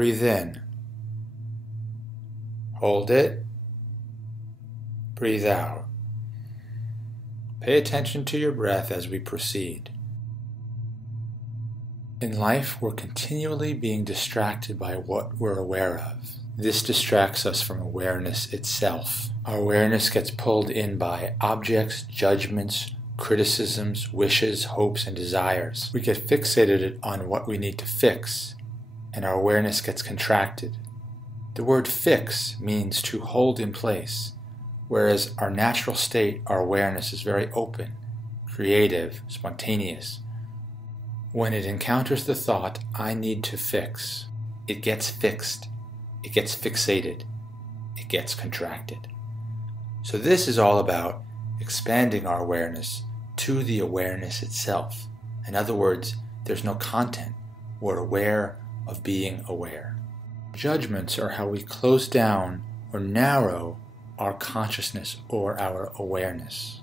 breathe in. Hold it. Breathe out. Pay attention to your breath as we proceed. In life, we're continually being distracted by what we're aware of. This distracts us from awareness itself. Our awareness gets pulled in by objects, judgments, criticisms, wishes, hopes, and desires. We get fixated on what we need to fix, and our awareness gets contracted. The word fix means to hold in place, whereas our natural state, our awareness, is very open, creative, spontaneous. When it encounters the thought, I need to fix, it gets fixed, it gets fixated, it gets contracted. So this is all about expanding our awareness to the awareness itself. In other words, there's no content. We're aware of being aware. Judgments are how we close down or narrow our consciousness or our awareness.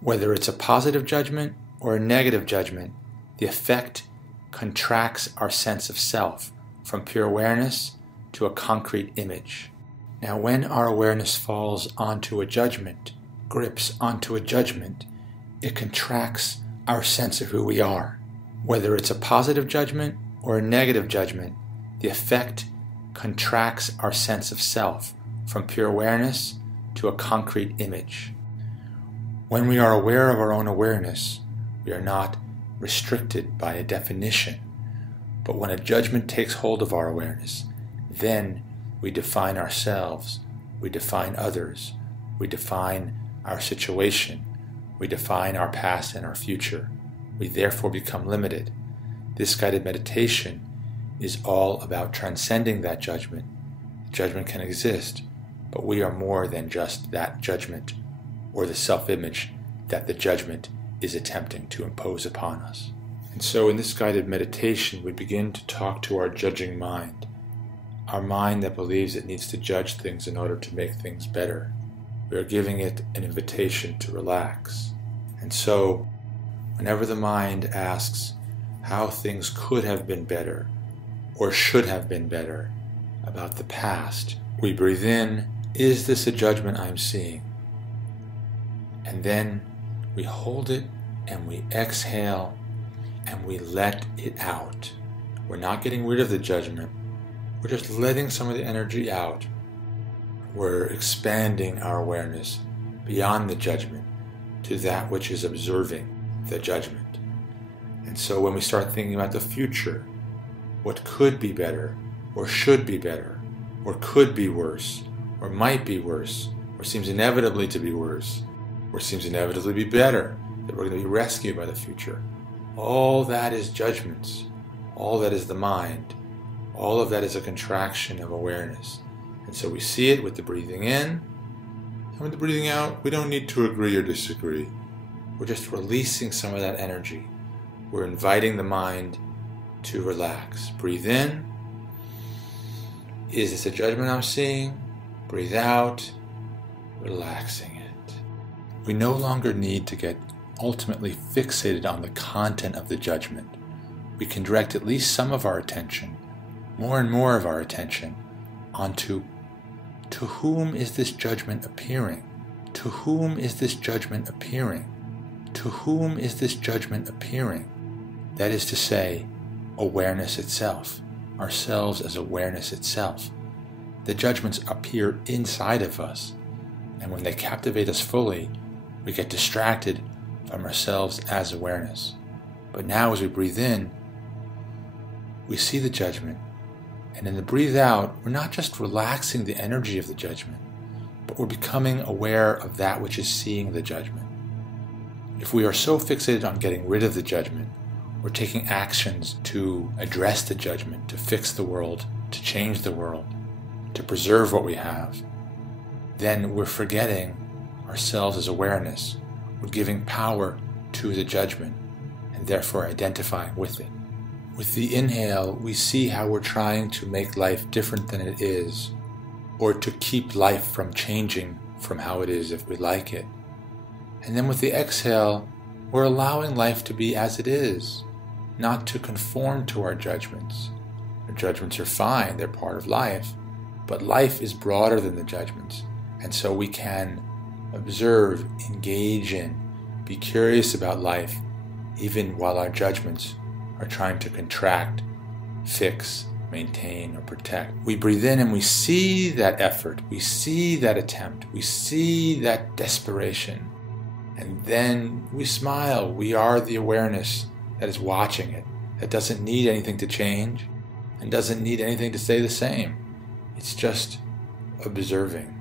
Whether it's a positive judgment or a negative judgment, the effect contracts our sense of self from pure awareness to a concrete image. Now, when our awareness falls onto a judgment, grips onto a judgment, it contracts our sense of who we are. Whether it's a positive judgment or a negative judgment, the effect contracts our sense of self from pure awareness to a concrete image. When we are aware of our own awareness, we are not restricted by a definition. But when a judgment takes hold of our awareness, then we define ourselves, we define others, we define our situation, we define our past and our future. We therefore become limited. This guided meditation is all about transcending that judgment. Judgment can exist, but we are more than just that judgment or the self-image that the judgment is attempting to impose upon us. And so in this guided meditation, we begin to talk to our judging mind, our mind that believes it needs to judge things in order to make things better. We are giving it an invitation to relax. And so, whenever the mind asks how things could have been better or should have been better about the past, we breathe in, is this a judgment I'm seeing? And then we hold it and we exhale and we let it out. We're not getting rid of the judgment. We're just letting some of the energy out. We're expanding our awareness beyond the judgment to that which is observing the judgment. And so when we start thinking about the future, what could be better, or should be better, or could be worse, or might be worse, or seems inevitably to be worse, or seems inevitably to be better, that we're going to be rescued by the future. All that is judgments. All that is the mind. All of that is a contraction of awareness. And so we see it with the breathing in, and with the breathing out, we don't need to agree or disagree. We're just releasing some of that energy. We're inviting the mind to relax. Breathe in. Is this a judgment I'm seeing? Breathe out, relaxing it. We no longer need to get ultimately fixated on the content of the judgment. We can direct at least some of our attention, more and more of our attention, onto to whom is this judgment appearing? To whom is this judgment appearing? To whom is this judgment appearing? That is to say, awareness itself, ourselves as awareness itself. The judgments appear inside of us, and when they captivate us fully, we get distracted from ourselves as awareness. But now as we breathe in, we see the judgment, and in the breathe out, we're not just relaxing the energy of the judgment, but we're becoming aware of that which is seeing the judgment. If we are so fixated on getting rid of the judgment, or taking actions to address the judgment, to fix the world, to change the world, to preserve what we have, then we're forgetting ourselves as awareness. We're giving power to the judgment, and therefore identifying with it. With the inhale, we see how we're trying to make life different than it is, or to keep life from changing from how it is if we like it. And then with the exhale, we're allowing life to be as it is, not to conform to our judgments, Our judgments are fine, they're part of life. But life is broader than the judgments. And so we can observe, engage in, be curious about life, even while our judgments are trying to contract, fix, maintain, or protect. We breathe in and we see that effort, we see that attempt, we see that desperation. And then we smile. We are the awareness that is watching it, that doesn't need anything to change and doesn't need anything to stay the same. It's just observing.